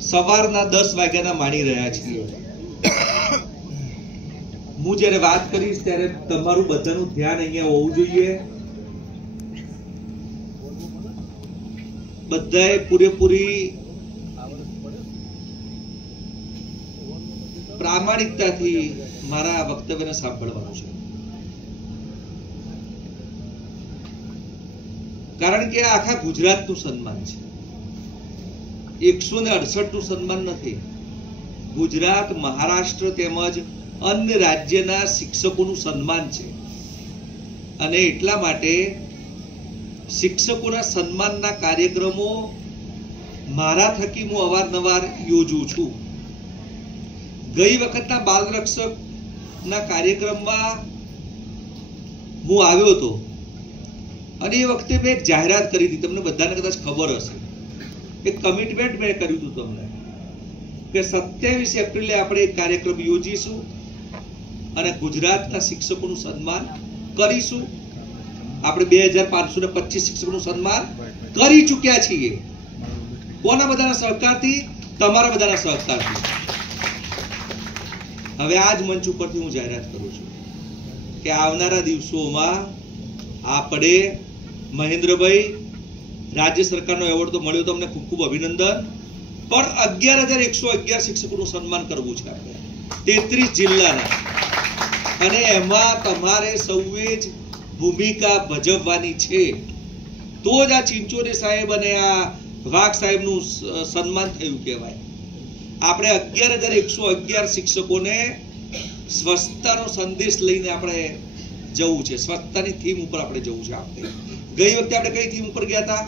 સવારના 10 વાગ્યાના માણી રહ્યા છીએ। હું જ્યારે વાત કરીશ ત્યારે તમારું બધાનું ધ્યાન અહીંયા હોવું જોઈએ। બધાએ પૂરેપૂરી પ્રામાણિકતાથી મારા વક્તવ્યને સાંભળવાનું છે, કારણ કે આ આખા ગુજરાતનું સન્માન છે। 168 નું સન્માન નથી, ગુજરાત, મહારાષ્ટ્ર તેમજ અન્ય રાજ્યના શિક્ષકોનું સન્માન છે। અને એટલા માટે શિક્ષકોના સન્માનના કાર્યક્રમો મારા થકી હું અવારનવાર યોજું છું। ગઈ વખતના બાલ રક્ષકના કાર્યક્રમમાં હું આવ્યો હતો અને એ વખતે મેં એક જાહેરાત કરી હતી, તમને બધાને કદાચ ખબર હશે। એક કમિટમેન્ટ મેં કર્યું હતું તમને કે 27 એપ્રિલે આપણે એક કાર્યક્રમ યોજીશું અને ગુજરાતના શિક્ષકોનું સન્માન કરીશું। આપણે 2525 શિક્ષકોનું સન્માન કરી ચૂક્યા છીએ। કોના બધાના સહકારથી? તમારા બધાના સહકારથી। હવે આ જ મંચ ઉપરથી હું જાહેરાત કરું છું કે આવનારા દિવસોમાં આપણે મહેન્દ્રભાઈ, રાજ્ય સરકારનો એવોર્ડ તો મળ્યો, તમને ખૂબ ખૂબ અભિનંદન, પણ 11,111 શિક્ષકોનું સન્માન કરવું છે આપણે 33 જિલ્લાના, અને એમાં તમારે સૌએ જ ભૂમિકા ભજવવાની છે। તો જ આ ચિંચોરી સાહેબ અને આ વાઘ સાહેબનું સન્માન થયું કહેવાય। આપણે 11,111 શિક્ષકોને સ્વચ્છતાનો સંદેશ લઈને આપણે જવું છે, સ્વચ્છતાની થીમ ઉપર આપણે જવું છે। આપણે ગઈ વખતે આપણે કઈ થીમ ઉપર ગયા હતા?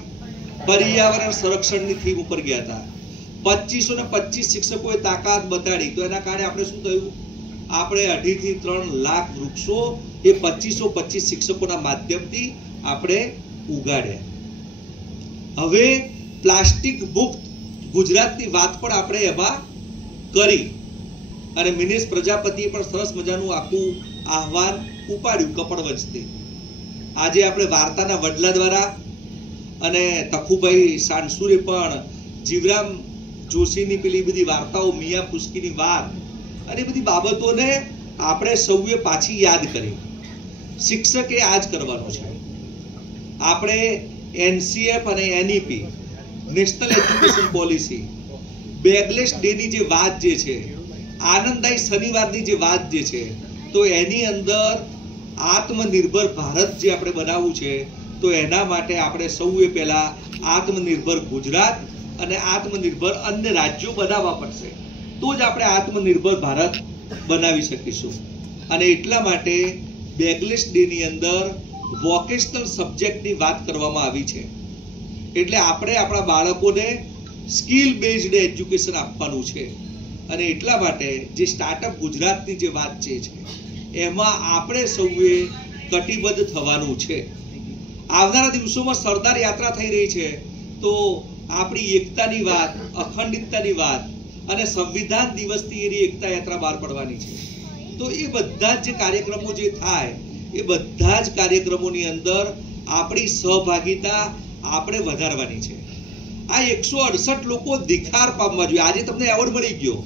પર્યાવરણ સંરક્ષણની થીમ ઉપર ગયા હતા। 2525 શિક્ષકોએ તાકાત બતાડી, તો એના કારણે આપણે શું થયું? આપણે 2.5 થી 3 લાખ વૃક્ષો એ 2525 શિક્ષકોના માધ્યમથી આપણે ઉગાડ્યા। હવે પ્લાસ્ટિક મુક્ત ગુજરાતની વાત પણ આપણે એમાં કરી અને મિનેશ પ્રજાપતિએ પણ સરસ મજાનું આખું આહવાન ઉપાડ્યું કપડવંજથી। આજે આપણે વાર્તાના વડલા દ્વારા અને તખુભાઈ સાણસુરે પણ જીવરામ જોશીની પેલી બધી વાર્તાઓ, મિયા ફુસકીની વાત અને બધી બાબતોને આપણે સૌએ પાછી યાદ કરી। શિક્ષકે આ જ કરવાનું છે। આપણે NCF અને NEP, national education policy, bagless ડેની જે વાત જે છે, આનંદદાયી શનિવારની જે વાત જે છે, તો એની અંદર આત્મનિર્ભર ભારત જે આપણે બનાવવું છે, તો એના માટે આપણે સૌએ પહેલા આત્મનિર્ભર ગુજરાત અને આત્મનિર્ભર અન્ય રાજ્યો બનાવવા પડશે, તો જ આપણે આત્મનિર્ભર ભારત બનાવી શકીશું। અને એટલા માટે બેગલેસ ડેની અંદર વોકેશનલ સબ્જેક્ટની વાત કરવામાં આવી છે। એટલે આપણે આપણા બાળકોને સ્કિલ બેઝડ એજ્યુકેશન આપવાનું છે। અને એટલા માટે જે સ્ટાર્ટઅપ ગુજરાતની જે વાત છે એમાં આપણે સૌએ કટિબદ્ધ થવાનું છે। આવનારા દિવસોમાં સરદાર યાત્રા થઈ રહી છે, તો આપણી એકતાની વાત, અખંડિતતાની વાત અને સંવિધાન દિવસની એની એકતા યાત્રા બહાર પડવાની છે। તો એ બધા જ કાર્યક્રમો જે થાય એ બધા જ કાર્યક્રમોની અંદર આપણી સહભાગિતા આપણે વધારવાની છે। આ 168 લોકો દિખાર પામવા જોઈએ। આજે તમને એવોર્ડ મળી ગયો,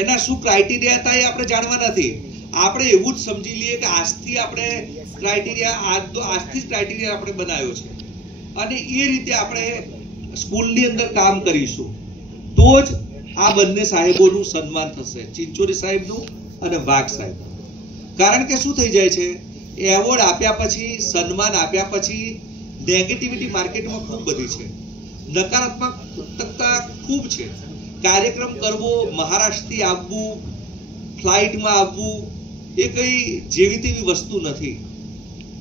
એના શું ક્રાઇટેરિયા હતા એ આપણે જાણવા નથી। આપણે એવું જ સમજી લઈએ કે આજથી આપણે ક્રાઇટેરિયા, આજથી જ ક્રાઇટેરિયા આપણે બનાવ્યો છે અને એ રીતે આપણે સ્કૂલની અંદર કામ કરીશું, તો જ આ બંને સાહેબોનું સન્માન થશે, ચિંચોરી સાહેબનું અને વાઘ સાહેબનું। કારણ કે શું થઈ જાય છે, એવોર્ડ આપ્યા પછી, સન્માન આપ્યા પછી નેગેટિવિટી માર્કેટમાં ખૂબ બધી છે, નકારાત્મકતા ખૂબ છે। કાર્યક્રમ કરવો, મહારાષ્ટ્રથી આવવું, ફ્લાઇટમાં આવવું, એ કઈ જેવી તેવી વસ્તુ નથી।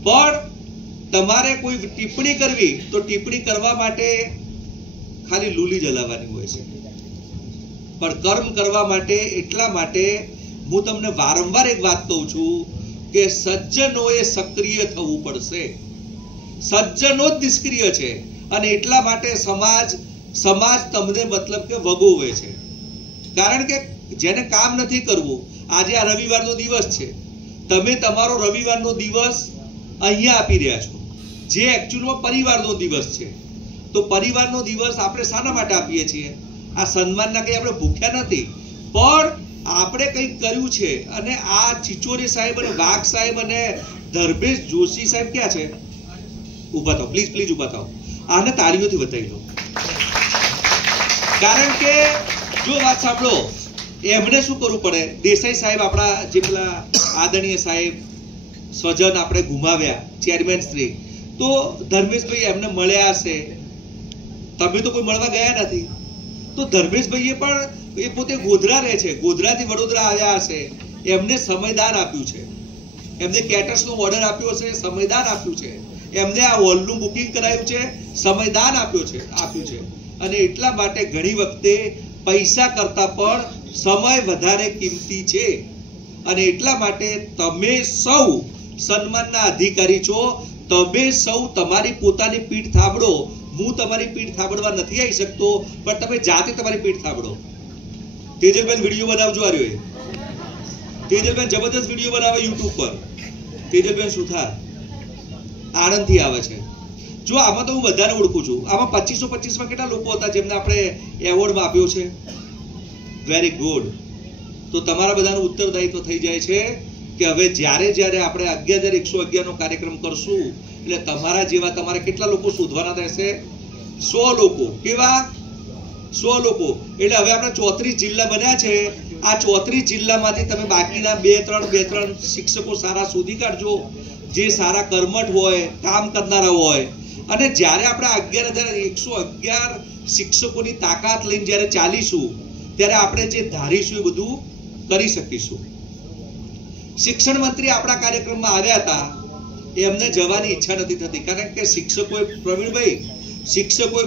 પણ તમારે કોઈ ટિપ્પણી કરવી તો ટિપ્પણી કરવા માટે ખાલી લૂલી જલાવવાની હોય છે, પણ કર્મ કરવા માટે, એટલા માટે હું તમને વારંવાર એક વાત કહું છું કે સજ્જનોએ સક્રિય થવું પડશે। સજ્જનો જ નિષ્ક્રિય છે અને એટલા માટે સમાજ તમને મતલબ કે વગોવે છે। કારણ કે જેને કામ નથી કરવું, આજે આ રવિવારનો દિવસ છે, તમે તમારો રવિવારનો દિવસ અહીંયા આપી રહ્યા છો, જે એકચ્યુઅલમાં પરિવારનો દિવસ છે। તો પરિવારનો દિવસ આપણે શાના માટે આપીએ છીએ? આ સન્માનના કંઈ આપણે ભૂખ્યા નથી, પણ આપણે કંઈક કર્યું છે. અને આ ચિચોરી સાહેબ અને વાઘ સાહેબ અને ધર્મેશ જોશી સાહેબ ક્યાં છે? ઉભા થાઓ પ્લીઝ, પ્લીઝ ઉભા થાઓ. આને તાળીઓથી બતાવી લો. કારણ કે જો વાત સાંભળો, એમને શું કરવું પડે? દેસાઈ સાહેબ આપણા જે પેલા આદરણીય સાહેબ સ્વજન આપણે ગુમાવ્યા, ચેરમેન શ્રી, તો ધર્મેશભાઈ એમને મળ્યા હશે. તમે તો કોઈ મળવા ગયા નથી. તો ધર્મેશભાઈએ પણ, એ પોતે ગોધરા રહે છે, ગોધરાથી વડોદરા આવ્યા હશે, એમને સમયદાન આપ્યું છે, એમને કેટર્સનો ઓર્ડર આપ્યો છે, સમયદાન આપ્યું છે, એમને આ હોલનું બુકિંગ કરાયું છે, સમયદાન આપ્યું છે. અને એટલા માટે ઘણી વખતે પૈસા કરતા પણ સમય વધારે કિંમતી છે. અને એટલા માટે તમે સૌ સન્માનના અધિકારી છો. તમે સૌ તમારી પોતાની પીઠ થાબડો. હું તમારી પીઠ થાબડવા નથી આવી શકતો, પણ તમે જાતે તમારી પીઠ થાબડો. તેજલબેન વિડીયો બનાવજો. આ રહ્યો તેજલબેન જબરદસ્ત વિડીયો બનાવે યુટ્યુબ પર. તેજલબેન સુથાર આણંદથી આવે છે. જો આમાં તો હું બધાને ઓળખું છું. આમાં 2525 કેટલા લોકો હતા જેમને આપણે એવોર્ડ આપ્યો છે? Very good. તો તમારા બધાનું ઉત્તરદાયિત્વ થઈ જાય છે કે હવે જ્યારે આપણે 11111 નો કાર્યક્રમ કરશું, એટલે તમારા જેવા તમારે કેટલા લોકો શોધવાના રહેશે? 100 લોકો. કેવા? 100 લોકો. એટલે હવે આપણે 34 જિલ્લા બન્યા છે. આ 34 જિલ્લામાંથી તમે બાકીના 2-3 શિક્ષકો સારા શોધી કાઢજો, જે સારા કર્મઠ હોય, કામ કરનારા હોય. અને જ્યારે આપણે 11111 શિક્ષકોની તાકાત લઈને જ્યારે ચાલીશું, ત્યારે આપણે જે ધારીશું એ બધું કરી શકીશું. શિક્ષણ મંત્રી આપણા કાર્યક્રમમાં આવ્યા હતા. એમને જવાની ઈચ્છા નથી થતી, કારણ કે શિક્ષકોએ, પ્રવીણભાઈ, શિક્ષકોએ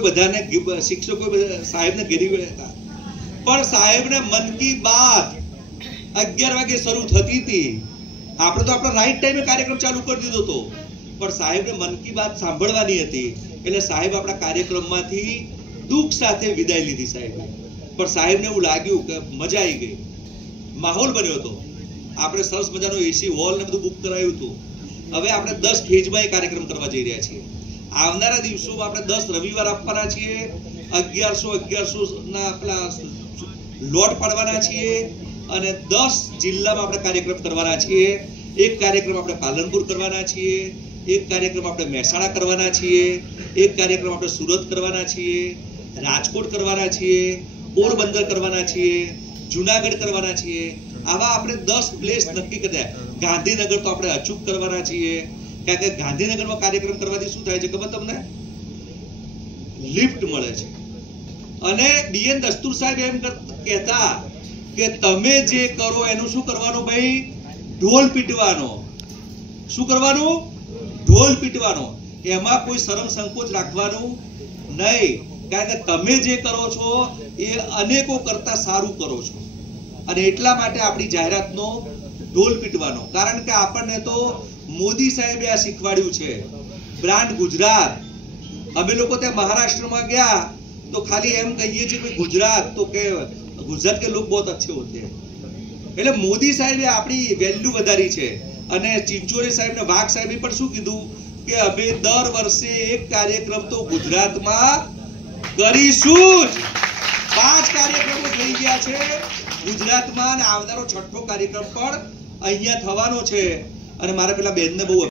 સાહેબને ઘેરી હતા. પણ સાહેબને મન કી બાત 11 વાગે શરૂ થતી હતી. આપણે તો આપણો રાઈટ ટાઈમે કાર્યક્રમ ચાલુ કરી દીધો હતો, પણ સાહેબને મન કી બાત સાંભળવાની હતી. એટલે સાહેબ આપણા કાર્યક્રમમાંથી દુઃખ સાથે વિદાય લીધી સાહેબે. પણ સાહેબને એવું લાગ્યું કે મજા આવી ગઈ, માહોલ બન્યો હતો. આપણે સરસ મજાનો એસી હોલ ને બધું બુક કરાયું હતું. હવે આપણે 10 ફેઝમાં એ કાર્યક્રમ કરવા જઈ રહ્યા છીએ. આવનારા દિવસોમાં આપણે 10 રવિવાર આપવાના છીએ. 1100 ના પેલા લોટ પાડવાના છીએ. અને 10 જિલ્લામાં આપણે કાર્યક્રમ કરવાના છીએ. એક કાર્યક્રમ આપણે પાલનપુર કરવાના છીએ, એક કાર્યક્રમ આપણે મહેસાણા કરવાના છીએ, એક કાર્યક્રમ આપણે સુરત કરવાના છીએ, રાજકોટ કરવાના છીએ, પોરબંદર કરવાના છીએ, જુનાગઢ કરવાના છીએ. આવા આપણે 10 પ્લેસ નક્કી કર્યા. ગાંધીનગર તો આપણે અચૂક કરવાના છીએ, કારણ કે ગાંધીનગરમાં કાર્યક્રમ કરવાથી શું થાય છે ખબર તમને? લિફ્ટ મળે છે. અને ડીએન દસ્તુર સાહેબ એમ કહેતા કે તમે જે કરો એનું શું કરવાનું ભાઈ? ઢોલ પીટવાનો. શું કરવાનું? ઢોલ પીટવાનો. એમાં કોઈ શરમ સંકોચ રાખવાનું નહીં, કારણ કે તમે જે કરો છો એ અનેકો કરતા સારું કરો છો. અને એટલા માટે આપણી જાહેરાતનો ઢોલ પીટવાનો. કારણ કે આપણને તો મોદી સાહેબે આ શીખવાડ્યું છે, બ્રાન્ડ ગુજરાત. અમે લોકો ત્યાં મહારાષ્ટ્રમાં ગયા તો ખાલી એમ કહીએ છીએ કે ગુજરાત, તો કે ગુજરાત કે લોક બહુ અચ્છે હોતે હૈ. એટલે મોદી સાહેબે આપણી વેલ્યુ વધારી છે. અને ચિંચોરી સાહેબ ને વાઘ સાહેબે પણ શું કીધું કે અમે દર વર્ષે એક કાર્યક્રમ તો ગુજરાતમાં કરીશું જ. 5 કાર્યક્રમો થઈ ગયા છે ગુજરાતમાં, અને આવનારો 6થો કાર્યક્રમ પણ અહીંયા થવાનો છે. અને મારા પેલા બેનને બહુ